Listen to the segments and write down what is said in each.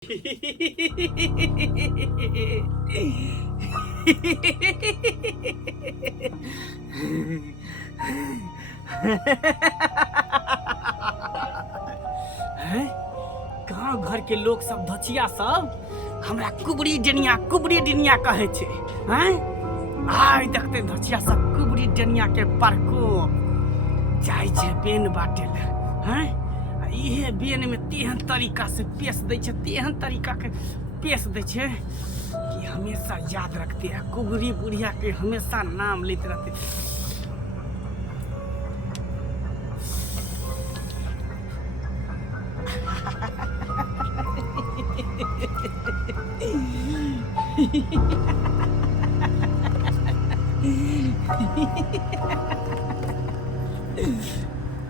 गाँव घर के लोग सब धचिया सब हमरा कुबड़ी डनिया कहे छे। हैं आइ देखते धचिया सब कुबड़ी डनिया के प्रकोप जाय छे बेन बाटे ले। हैं इहे बेन में तेहन तरीका से पेश दै छे, तेहन तरीका के पेश दै छे कि हमेशा याद रखते हैं। कुबड़ी बुढ़िया के हमेशा नाम लेते रहते।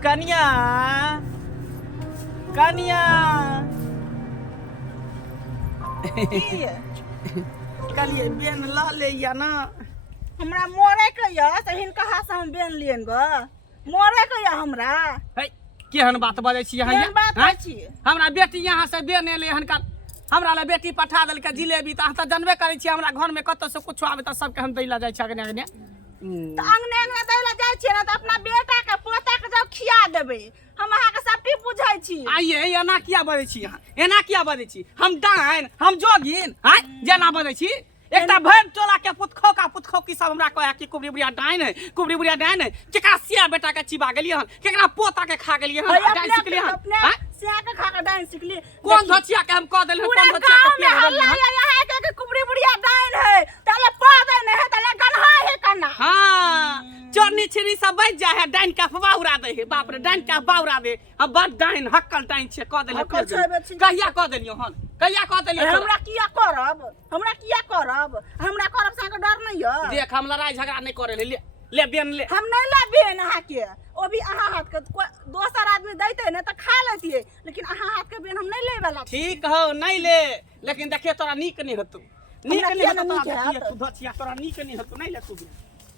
कन्या कन्या कलिए बेन ला ले या ना हमरा मोरे के या तहिन कहा से हम बेन लियन ग मोरे के या हमरा हे केहन बात बाजै छी अहाँ? केहन बात छी? हमरा बेटी यहाँ से बेन एले हन का हमरा ले बेटी पठा देल के जिलेबी। त अहाँ त जानबे करै छी हमरा घर में कत से कुछ आबे त सबके हम दैला जाय छी अगने अगने। त अंगने दैला जाय छी ना त अपना बेटा के पोता के जाओ खिया देबे। हम अहा के सबटी बुझै छी। आइए एना किया बजै छी अहाँ? एना किया बजै छी? हम डाइन हम जोगिन हैं जेना बजै छी? एकटा भैर टोला के पुतखो की सब हमरा कहे कि कुबड़ी बुढ़िया डाइन है, कुबड़ी बुढ़िया डाइन है। केकरा सिया बेटा के चिबा गेलिए हन, केकरा पोता के खा गेलिए हन, डाइन सिखलिए हन। हैं सिया के खा के डाइन सिखली। कौन धचिया के हम कह देल हन, कौन धचिया के पेड़ हन? यहाँ के कुबड़ी बुढ़िया डाइन है तले पादे नहीं है तले गन्हा है कन्ना। हां चोरनी छिरी सब बच जाय है, डाइन का फवा उड़ा दे है। बाप रे डाइन का बा उड़ा दे। हम बड़ डाइन हक्कल डाइन छे कह देल। कहिया कह देलियो हन? कहिया कह देलियो? हमरा किया करब? हमरा किया करब? हमरा करब से डर नहीं है। देख हम लड़ाई झगड़ा नहीं करे ले ले बेन ले। हम नहीं लेबे अहा के ओ भी अहा हाथ के दोसर आदमी दैते न त खा लेतिए, लेकिन अहा हाथ के बेन हम नहीं ले वाला। ठीक हो नहीं ले, लेकिन देखिए तोरा नीक नहीं होतु। नीक नहीं होतु तू धचिया तोरा नीक नहीं होतु। नहीं ले तू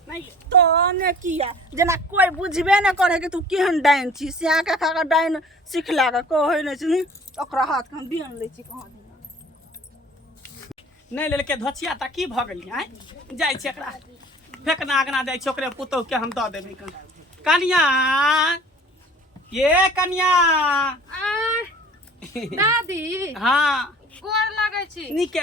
नहीं ले तो ने किया जना कोई बुझबे न करे कि तू केहन डाइन छी। सिया के खा के डाइन सिखला के कहै न छी ओकरा हाथ के हम बेन ले छी कहां दिन नहीं ले के धचिया त की भ गेली हैं? जाय छी एकरा फेकना आगना जाय छी ओकरे पुतौ के हम द देबै। कन्या ये कन्या दादी हां गोर लागै छी। नीके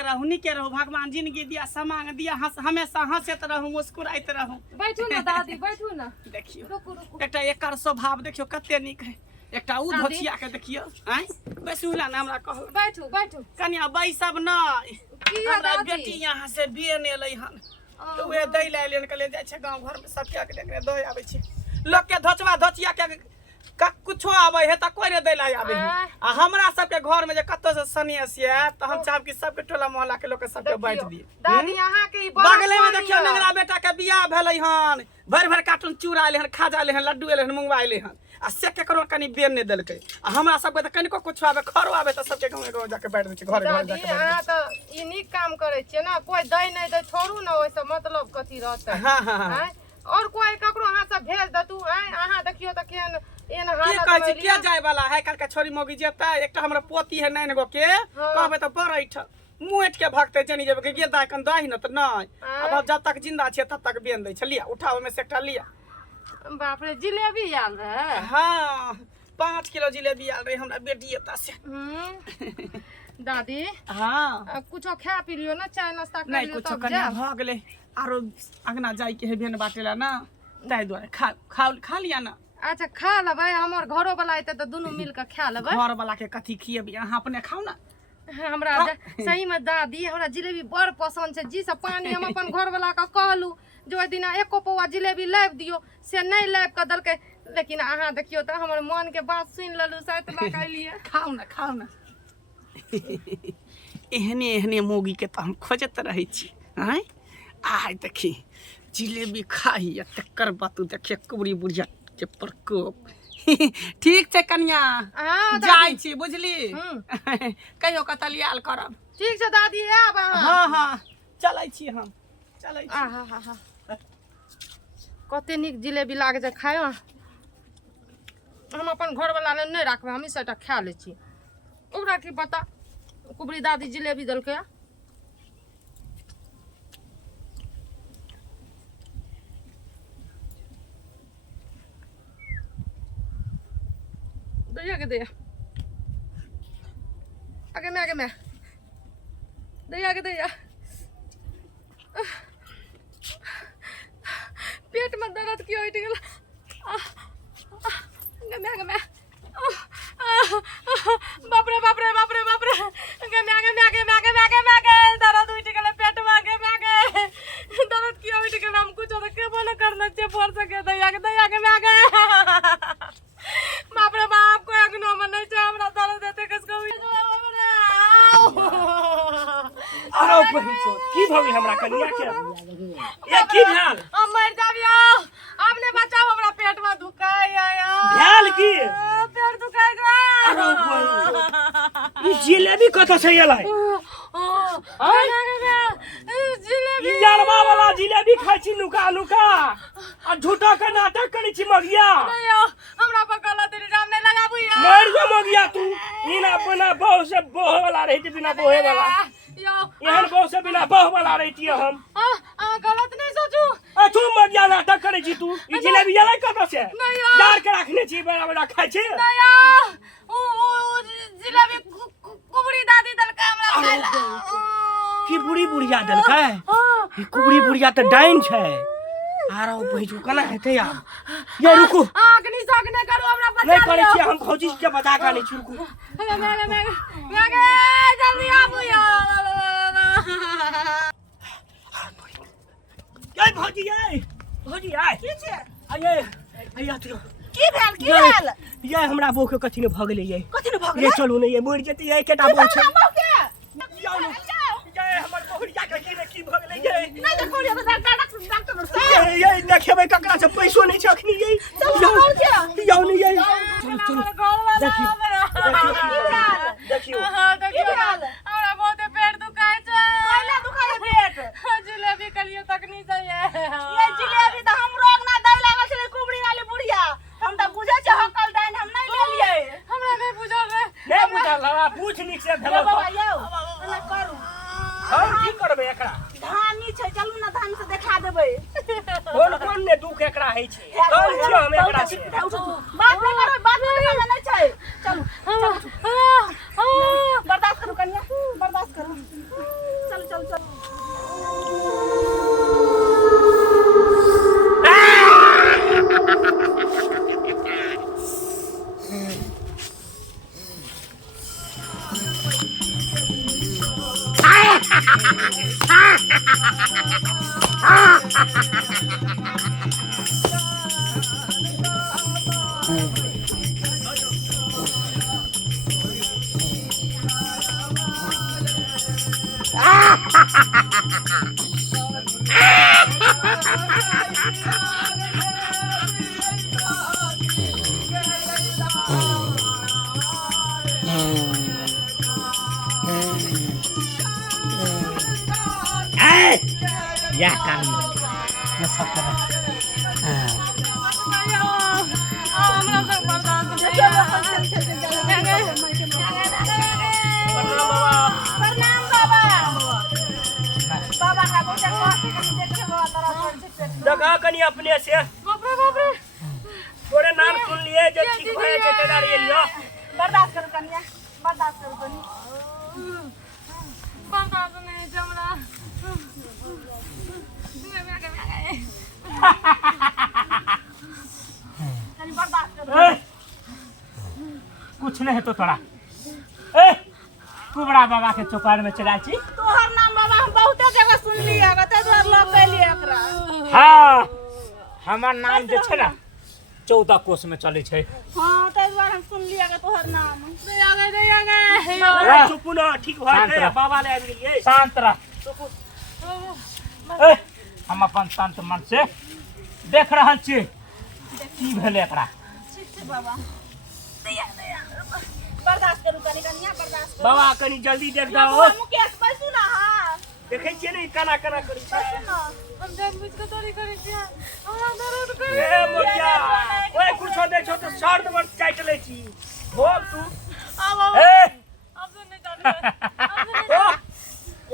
रहू भगवान जिंदगी दिया समांग दिया हमेशा हंसत रहू मुस्कुराइत रहू। बैठू ना दादी बैठू ना। देखियो रुकू रुकू। एकटा एकर स्वभाव देखियो कते नीक है। एकटा उ धचिया के देखियो हैं बैसुला ना हमरा कहो। बैठू बैठू। कन्या बैसब नहीं की हमरा दादी? बेटी यहाँ से बेन एलै हन तो वे दै ले लेन के ले जाय छै गांव घर में सब के देखने दय आबै छै। लोग के धचवा धचिया के कुछो आबै है त कोई रे दै ले आबै है। आ हमरा सब के घर में जे कत्तो से सनेस है त हम चाहब कि सब के टोला मोहल्ला के लोग के सब के बांट दिए। दादी यहाँ के ई बगले में देखियो नंगरा बेटा के बियाह भेलै हन, भर कार्टून चूड़ा एलै हन, खाजा एलै हन, लड्डू एलै हन, मुंगवा एलै हन। आ से केकरो कनी बेन नहीं देलकै। आ हमरा सब के त कनिको कुछ आबे खरो आबे त सब के गांव जाके बैठ दै छै घर घर दादी जाके। अहाँ तो ई नीक काम करे छियै ना। कोई दै नहीं दै छोड़ू ना, ओइसे मतलब कथी रहतै। हां हैं और कोई ककरो अहाँ सब भेज दतू। हैं अहाँ देखियो त केहन एन के हालत कहै छी में के जाय वाला है? काल के छोरी मोगी जेतै। एकटा हमरा पोती है 9 गो के कहबे त बरैठ मुएट के भगते जनी जेबे के गे दाय कन दाही न त नहीं। अब जब तक जिंदा छियै तब तक बेन दै छलिया। उठाओ में से एकटा लिया। बाप रे जिलेबी आल रहे। हां 5 किलो जिलेबी आल रहे हमरा बेटी एता से। दादी हां कुछो खा पी लियो ना, चाय नाश्ता कर नहीं लियो कुछ तब कन्या जाब। भ गेलै। आरो अगना जाय के है बेन बाटेला ना ताई द्वारे खा लिया ना। अच्छा खा लेबै, हमर घरो वाला एते त दुनू मिल के खा लेबै। घर वाला के कथी खिएबी अहाँ अपने खाओ ना। हमरा सही में दादी हमरा जिलेबी बड़ पसंद छै। जी से पानी हम अपन घर वाला के कहलू जो ओइ दिना एको पौवा जिलेबी लाइब दियो से नहीं लाइब के दलकै। लेकिन अहाँ देखियो त हमर मन के बात सुन लेलू साथ लग आइलिए। खाओ ना एहने मोगी के तो हम खोजत रहे छी। हैं आइ देखी जिलेबी खाई तकर बातू देखिए कुबड़ी बुढ़िया के प्रकोप। ठीक छै कन्या जाय छी बुझली। कहियो कतलियाल करब। ठीक छै दादी आब अहाँ। हां चलै छी हम चलै छी। आहा कते नीक जिलेबी लागे छै खायो। हम अपन घर वाला ले नहीं रखबे, हम ई सेटा खा ले छी। ओकरा की पता कुबड़ी दादी जिलेबी दलके दैया के दैया आगे में दैया के दैया पेट में दर्द क्यों उठ गया आगे में बाप रे दर्द उठ गया पेट में आगे दर्द क्यों उठ गया हम कुछ के बोले करना चाहिए बोल सके दैया के में आगे बाप रे बाप को एक नो मन चाहिए हमरा दर्द देते किसको अरे बहिन की भइल हमरा कनिया के ये की भेल हम मर जाबियो आपने बचाओ हमरा पेट में दुखाय आया भेल की पेट दुखाय गा अरे बहिन ई जिलेबी कत से एलै जिलेबी ई यारवा वाला जिलेबी खाइ छी नुका आ झूठा के नाटक करै छी मगिया हमरा पर गलत इल्जाम नहीं लगाबू मर जा मगिया तू ई ना अपना बहू से बोहे वाला रही थी बिना बोहे वाला एहन बहू से बिना बह वाला रही हम गलत नहीं सोचू तू मगिया नाटक करे छी तू ई जिलेबी एलै कत से यार के रखने छी बड़ा बड़ा खाइ छी जिलेबी कुबड़ी दादी दल के हमरा खाइला की बुढ़ी बुढ़िया देलकै ई कुबड़ी बुढ़िया त डाइन छै आरो बहिजू कना हेतै यार ये रुकू अग्नि सागने करू हमरा बचा नहीं करे छी हम फौजी के बता का नहीं रुकू मैं जल्दी आबू यार ये भौजी आय की छै आये आया तू की भेल ये हमरा बहू के कथि ने भ गेलै ये कथि न भग ये चलू ने ये मर जेतै ये केटा बहू छै के ये हमर बहुरिया के की भ गेलै ये नहीं देखो रे डॉक्टर से ये देखेबै ककरा से पैसो नहीं छै अखनी ये जाओ नहीं ये चलो देखियो हमरा बहुत पेट दुखाय छै कैला दुखाय पेट जिलेबी कलियो तक नहीं चाहिए ये जिलेबी त हम रोग ना दै लागल छले कुबड़ी वाली बुढ़िया हम त बुझै छ हकल डाइन हम नहीं लेलिए हमरा नहीं बुझल रे नहीं बुझल ला पूछ नीक से भेलो बाबा यौ एना करू हम की करबै एकरा धानी छै चलू ना धान से देखा देबै कोन ने दुख एकरा है छै कौन छी हम एकरा छै बात नहीं करो बात नहीं छै चलू बर्दाश्त करू कन्या बर्दाश्त करू चल या काम ये सब कर हमरा सब बर्दाश्त प्रणाम बाबा बाबा का बोझा कथि देखे बाबा तरह देखा कनी अपने से बाप रे तोरे नाम सुन लिए जे ठीक भए छै तेदार ये लियो बर्दाश्त करू कन्या बर्दाश्त करू कनी बर्दाश्त नहीं जमरा कनी बर्दाश्त करू कुछ नहीं है तो तोरा ए कुबड़ा बाबा के चौकार में चला छी तोहर नाम बाबा हम बहुते जगह सुन लिया गते द्वार लोग कैली एकरा हां हमर नाम जे छै ना 14 कोष में चले छै हां तै द्वार हम सुन लिया ग तोहर नाम दे चुप ना ठीक भए गए बाबा ले आबि गेलिए शांत रह हम अपन शांत मन से देख रहल छी की भेलै एकरा ठीक छै बाबा दया बर्दाश्त करू कनी कन्या बर्दाश्त करू बाबा कनी जल्दी देख दो बाबा मुकेश बैसू ना हां देखे छिए नहीं काना काना करी छै बैसू ना हम जान बुझ के तोरी करै छियै हमरा दर्द कर ए मोटिया ओए कुछो दे छो तो शर्ट पर चाट ले छी बोल तू अब ए अब तो नहीं जान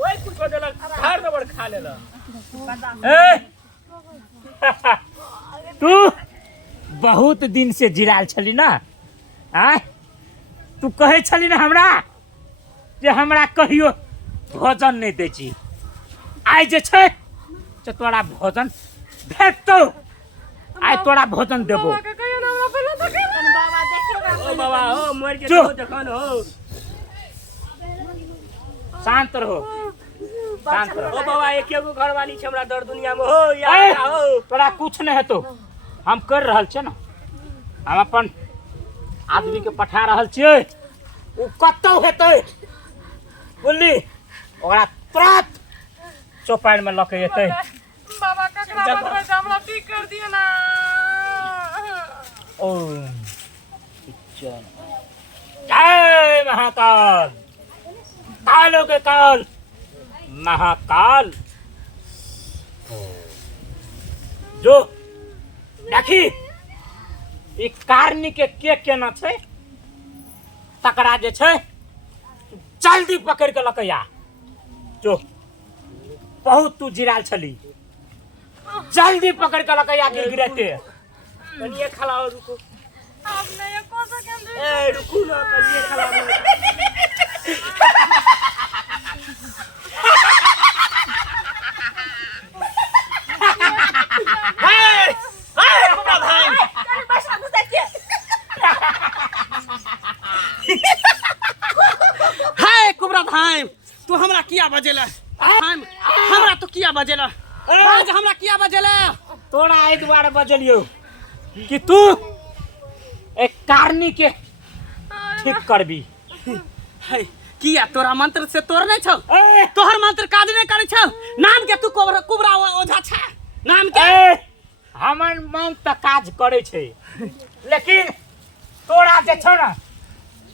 ओए कुछ हो देलक घर में बड़ खा लेला ए तू बहुत दिन से जिराल छली ना आय तू कहे छली ना हमरा जे हमरा कहियो भोजन नहीं दै छी आइ जे छै से तोरा भोजन भेटतौ आइ तोरा भोजन देबो बाबा के कहियो ना हमरा पहले तो के बाबा देखियो ओ बाबा हो मर के चुप। तो देखन हो शांत रहो शांत ओ रहो बाबा एकेगो घरवाली छै हमरा दर दुनिया में हो ए, यार हो तोरा कुछ नहीं हेतौ हम कर रहल छियै ना हम अपन आदमी के पठा रहल छियै उ कतौ हेतै बुझली ओकरा तुरंत चौपाइन में लके एतै बाबा ककरा बनबै छै हमरा ठीक कर दियो ना ओ जय महाकाल कालो के काल महाकाल जो देखी ई कारनी के केना छै तकरा जे छै जल्दी पकड़ के लके आ जो बहुत तू जिराल छली जल्दी पकड़ के लके आ गिरगिराते कनिए खलाओ रुको अब नहीं ये को सकेंगे ए रुको ना कनिए खलाओ हाय हाय कुबरा भाई कनी पैसा घुसा के हाय कुबरा भाई तू हमरा किया बजेला हमरा तो किया बजेला आज हमरा किया बजेला तोरा एहि दुआरे बजलियो कि तू एक कारनी के ठीक करबी हाय किया तोरा मंत्र से तोड़ नहीं छौ ए, तोहर मंत्र काज नहीं करे छौ नाम के तू कुबरा ओझा छा नाम के ए, हमर मन तऽ काज करे छै लेकिन तोरा जे छौ ना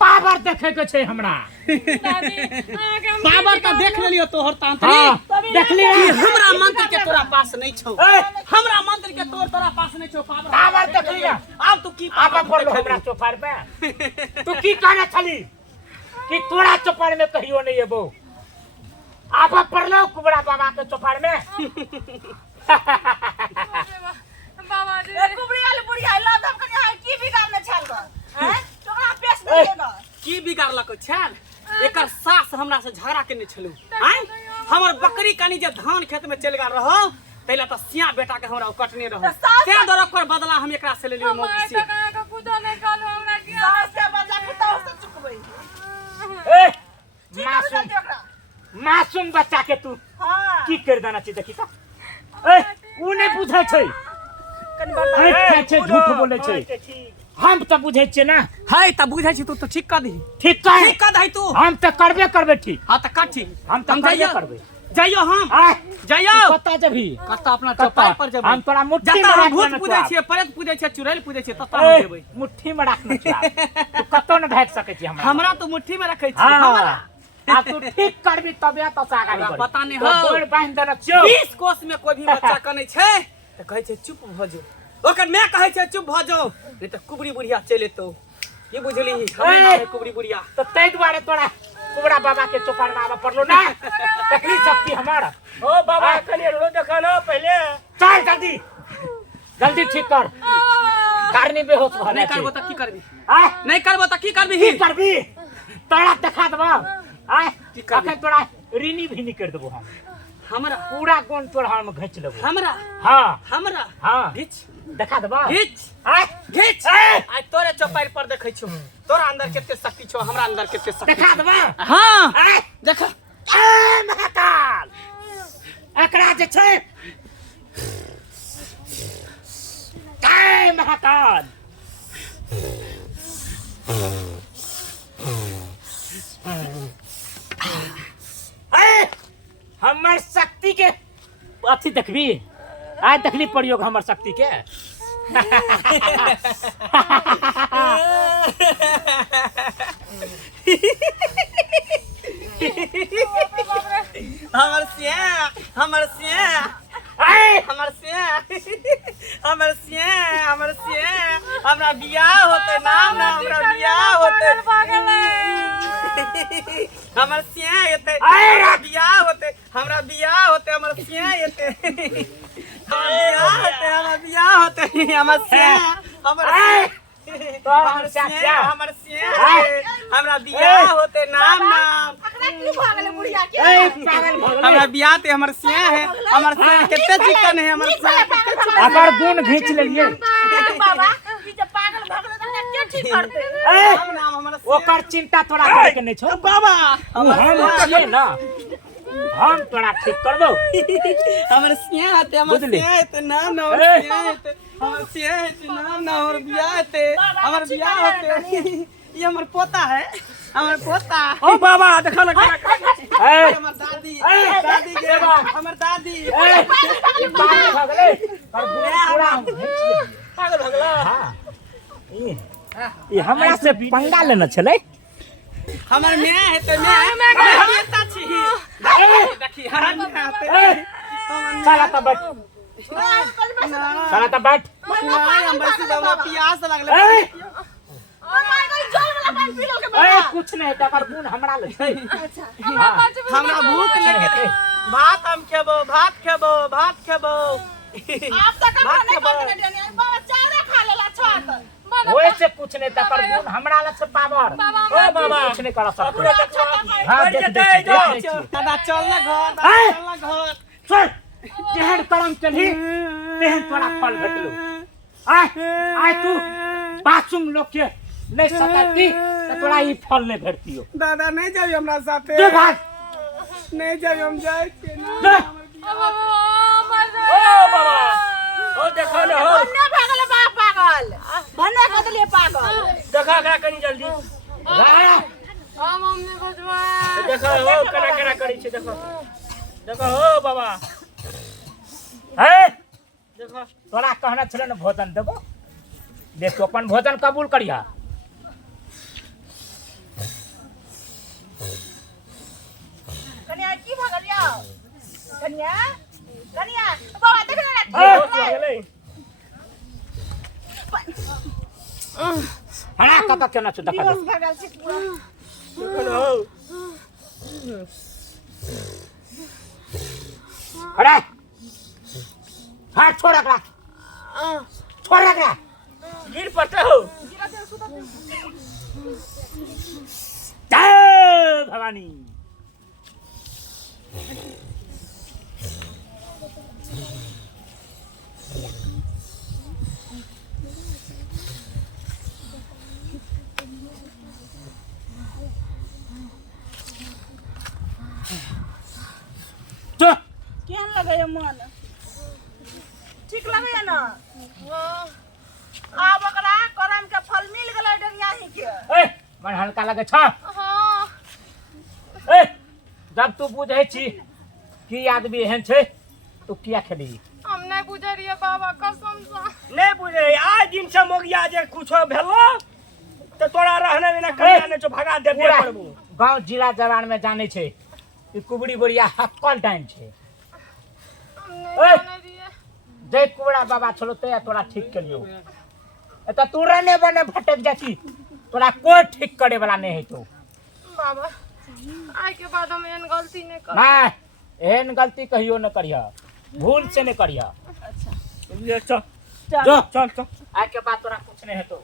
पावर देखे के छै हमरा दादी आगे हम बाबर का देख लेलियो तोहर हाँ, तांत्रिक देखली कि ना? हमरा मंत्र के तोरा पास नहीं छौ ए, हमरा मंत्र के तोरा पास नहीं छौ पावर देखली ना? अब तू की आबा पड़लो हमरा चौपार पे तू की कहने छली कि तोरा चौपार में कहियो नहीं एबो आबा पड़लो कुबरा बाबा के चौपार में बाबा जी कुबड़ी वाली बुढ़िया ला दम कनी हाय की बिगाड़ने छल गो हैं तोरा पेश देगा की बिगाड़लक छल एकर सास हमरा से झगड़ा केने छलु हैं हमर बकरी कनी जे धान खेत में चल गेल रहो तैला त सिया बेटा के हमरा कटने रहो ते दर ओकर बदला हम एकरा से लेलियो मौगी से का कुदा नहीं कालो हमरा की सास से बदला कुत्ता से चुकबै ए ठीक मासूम है देखरा मासूम बच्चा के तू हां की कर देना चाहिए देखी का ए उ नहीं बुझै छै कनी बता ए छै झूठ बोले छै हम तऽ बुझै छियै ना हाय त बुझै छी तू तो ठीक कर दी ठीक कर ठीक कर दही तू हम तऽ करबे करबे ठीक हां त कर ठीक हम तऽ करबे करबे जाइयो हम आ जाइयो कतऽ जेबी कत्ता अपना कत्ता? चौपाई पर जेबै हम तोरा मुट्ठी जत्ता में हम राख भूत लेने पूजै छौ। छियै प्रेत पूजै छियै चुड़ैल पूजै छियै तत्ता हम जेबै मुट्ठी में राखने छै तू कतौ न भाग सकै छी हमरा हमरा तो मुट्ठी में रखै छी हाँ हमरा आ तू ठीक करबी तबे तो सागा हमरा नहीं पता नहीं हो। गोड़ बांध देना छियौ 20 कोस में कोई भी बच्चा कनै छै त कहै छै चुप भ जो ओकर माय कहै छै चुप भ जो नहीं त कुबड़ी बुढ़िया चलि एतौ ये बुझली हमें ना है कुबड़ी बुढ़िया तो तै दुआरे तोरा कुबड़ा बाबा के चौपार में आवा पड़लो ना तकली शक्ति हमारा ओ बाबा कनी रो देखा ना पहले चल जल्दी जल्दी ठीक कर कारनी बेहोश भ नहीं नहीं करबो त की करबी आ नहीं करबो त की करबी की करबी तोरा देखा देबो आ की करबी? अखन तोरा ऋणी भी नहीं कर देबो हम हमरा पूरा गुण तोरा हम घिच लेबो हमरा हाँ हमरा हाँ घिच देखा देबो घिच आ घिच ए! आज तोरे चौपाई पर देखै छौ तोरा अंदर केते शक्ति छौ हमरा अंदर केते शक्ति देखा देबो हां आ देखा ए महाकाल एकरा जे छै जय महाकाल ए हमर शक्ति के अथी देखबी आज देखली प्रयोग हमर शक्ति के हमर सिया हमर सिया ए हमर सिया हमर सिया हमर सिया हमरा बियाह होते नाम ना हमरा बियाह होते हमर सिया हेते अरे! हमरा बियाह होते हमर सिया हेते हमर बियाह होते हमर सिया हमर तोहर चाचा हमर सिया हमरा बियाह होते नाम अकरा की भ गेलै बुढ़िया के ए पागल भ गेलै हमरा बियाह ते हमर सिया है हमर सिया कितने चिकन है हमर सिया अगर गुण घींच लेलिए बाबा ई जे पागल भ गेलै त के ठीक करते नाम हमर ओकर चिंता तोरा करे के नहीं छौ बाबा हम छियै ना हम तोरा ठीक करबो हमर सिया हते हमर बुझली? सिया हते नाम ना हमर ए! सिया हते हमर सिया हते नाम ना हमर बियाह हते हमर बियाह होते ये हमर पोता है हमर पोता ओ बाबा देखा लगा ए हमर दादी ए! दादी के बाबा! हमर दादी ए पागल भ गेलै पर पूरा घींच लेलिए पागल भ गेला ई ई हमरा से पंगा लेना छलै हमर मैं है तो मैं बेटा छी देखी हम ए चला त बैठ चला त बैठ हम बैसी बाबा प्यास लगले ए अच्छा ए कुछ नहीं तकर गुण हमरा ले छै हमरा भूख लगे भात हम खेबो भात खेबो आप तक नहीं करते डनिया बाबा चारे खा लेला छत ओए से कुछ नहीं तकर गुण हमरा ले छै पावर ओ बाबा कुछ नहीं कर सकते हां देख दादा चल ना घर दादा चल ना घर चल जेहन करम चली तेहन तोरा फल भेटलो आय तू बाथरूम लोग के नहीं सकती तो तोरा ई फल नहीं भेटतियो दादा नहीं जाबी हमरा साथे जो भाग नहीं जाबी हम जाए के ना जो ओ बाबा ओ देखो न हो भन्ने पागल बा पागल भन्ने कदले पागल देखा करा कनी जल्दी मम्मी बजवा देखो हो करा करी छै देखो हो बाबा है देखो तोरा कहना छले न भोजन देबो देख तो अपन भोजन कबूल करिया कन्या की भगल या कन्या बाबा देख ना हरा कत केना छ देखा दिवस भगल छी हरा हाथ छोड़ रखा गिर पड़ते हो जय भवानी केहन लगे ये मन ठीक लगे या ना आब ओकरा करम के फल मिल गेलै डनिया ही के ए मन हल्का लगे छ हाँ ए जब तू बुझे छी कि आदमी एहन छै तू किया खेली हम नहीं बुझे रहिए बाबा कसम से नहीं बुझे आज दिन से मोगिया जे कुछो भेलो तो तोरा रहने बिना कहिया ने जो भगा देबे पूरा करबू गांव जिला जवान में जाने छै कि कुबड़ी बोरिया हक्कल टाइम छै हम नहीं ओए! जाने रहिए जय कुबड़ा बाबा छलो ते तोरा ठीक करियो एत तू रहने बने भटक जाती तोरा कोई ठीक करे वाला नहीं है तो बाबा आज के बाद हम एहन गलती नहीं कर ना एहन गलती कहियो न करिया भूल से न करिया ले चल जो चल चल आज के बाद तोरा कुछ नहीं है तो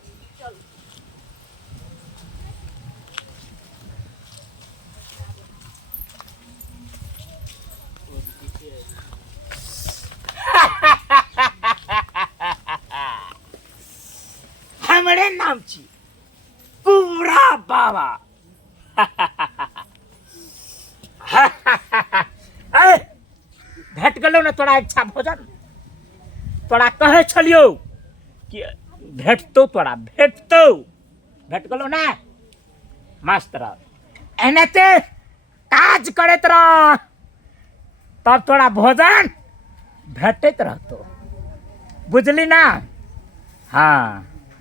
हमरे नाम छी पूरा बाबा ए भेट गेलो न तोरा इच्छा भोजन तोरा कहे छलियो कि भेटतो तोरा भेट गेलो ना मास्टर एनाते काज करैत रह तब तोरा भोजन भेटैत रहतो बुझली ना हाँ